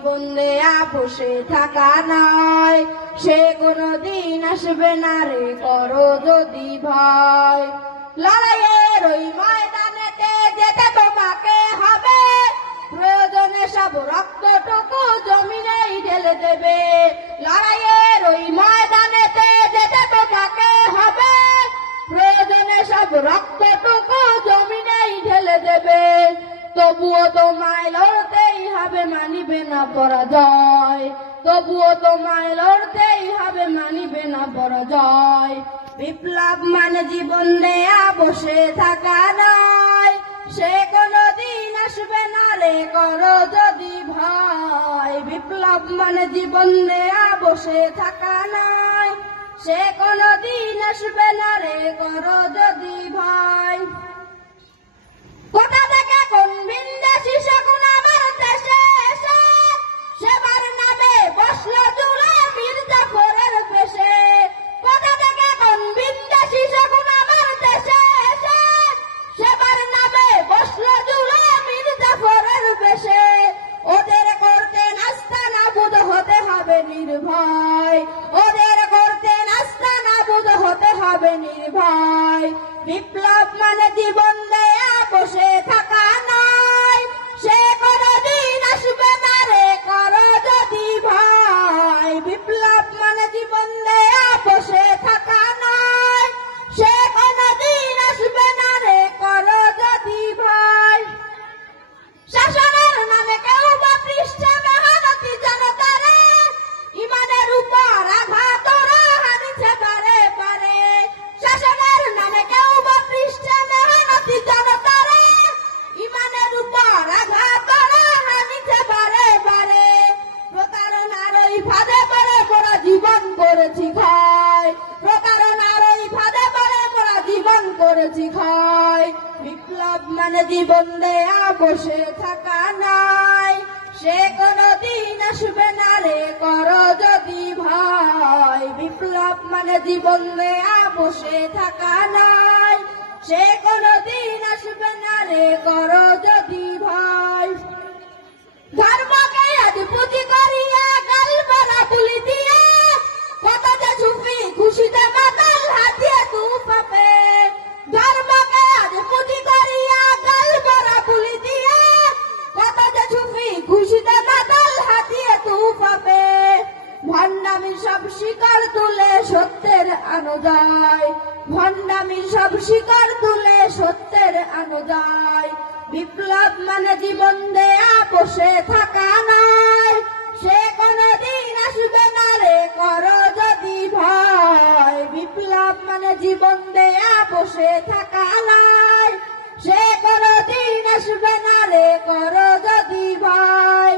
জীবন দেয়া বসে থাকা নয়, সে কোনদিন আসবে না রে করো যদি ভয়। লড়াইয়ের ওই ময়দানেতে যেতে তোমাকে হবে, প্রয়োজনে সব রক্তটুকু জমিনেই ঢেলে দেবে। লড়াইয়ের ওই ময়দানেতে যেতে তোমাকে হবে, প্রয়োজনে সব রক্তটুকু জমিনেই ঢেলে দেবে। তবুও তোমায় লড়তেই হবে, মানিবে না পরাজয়। তবুও তোমায় লড়তেই হবে, মানিবে না পরাজয়। বিপ্লব মানে জীবন দেয়া বসে থাকা নয়, সে কোনদিন আসবে না রে করো যদি ভয়। বিপ্লব মানে জীবন দেয়া বসে থাকা নয়, সে কোনদিন আসবে না রে করো যদি ভয়। কোথা থেকে কোন বিন্দেশি শকুন আমার দেশে এসে, সেবার নামে বসলো জুড়ে মীর জাফরের পেশে। কোথা থেকে কোন বিন্দেশি শকুন আমার দেশে এসে, সেবার নামে বসলো জুড়ে মীর জাফরের পেশে। ওদের করতে নাস্তা নাবুদ হতে হবে নির্ভয়, ওদের করতে নাস্তা নাবুদ হতে হবে নির্ভয়। বিপ্লব মানে জীবন দেয়া বসে থাকা নয়, সে কোনদিন আসবে না রে করো যদি ভয়। বিপ্লব মানে জীবন দেয়া বসে থাকা নয়, সে কোনদিন আসবে না রে করো যদি ভয়। শাসনের নামে কেউ বা পৃষ্ঠে মেহনতি জনতারে, ইমানের উপর আঘাত ওরা হানিছে বারে বারে। শাসনের নামে কেউ বা পৃষ্ঠে মেহনতি জনতারে, ইমানের উপর আঘাত ওরা হানিছে বারে বারে। প্রতারণার ওই ফাঁদে পড়ে মোরা জীবন করেছি ক্ষয়, প্রতারণার ওই ফাঁদে পড়ে মোরা জীবন করেছি ক্ষয়। বিপ্লব মানে জীবন দেয়া বসে থাকা নয়, সে কোনদিন আসবে না রে করো যদি ভয়। বিপ্লব মানে জীবন দেয়া বসে থাকা নয়, সে কোনদিন আসবে না রে করো যদি ভয়। ধর্মকে আজ পুঁজি করিয়া গাল ভরা বুলি দিয়ে, কত যে ঝুঁকি খুশিতে মাতাল হাতিয়ে তু পাপে। ধর্মকে আজ পুঁজি করিয়া গাল ভরা বুলি দিয়ে, কত যে ঝুঁকি খুশিতে মাতাল হাতিয়ে তু পাপে। ভণ্ডামির সব শিকড় তুলে সত্যের আনো যায়, ভণ্ডামির সব শিকড় তুলে সত্যের আনো যায়। বিপ্লব মানে জীবন দেয়া বসে থাকা নয়, সে কোনদিন আসবে না রে করো যদি ভয়। বিপ্লব মানে জীবন দেয়া বসে থাকা নয়, সে কোনদিন আসবে না রে করো যদি ভয়।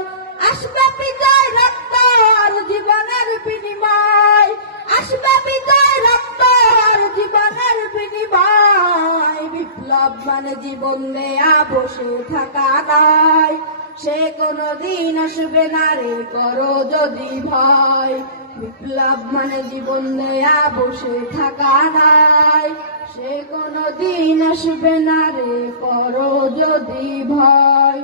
আসবে বিজয় রক্ত আর জীবনের বিনিময়, আসবে বিজয় রক্ত আর জীবনের বিনিময়। বিপ্লব মানে জীবন দেয়া বসে থাকা নয়, সে কোনদিন আসবে না রে করো যদি ভয়। বিপ্লব মানে জীবন দেয়া বসে থাকা নয়, সে কোনদিন আসবে না রে করো যদি ভয়।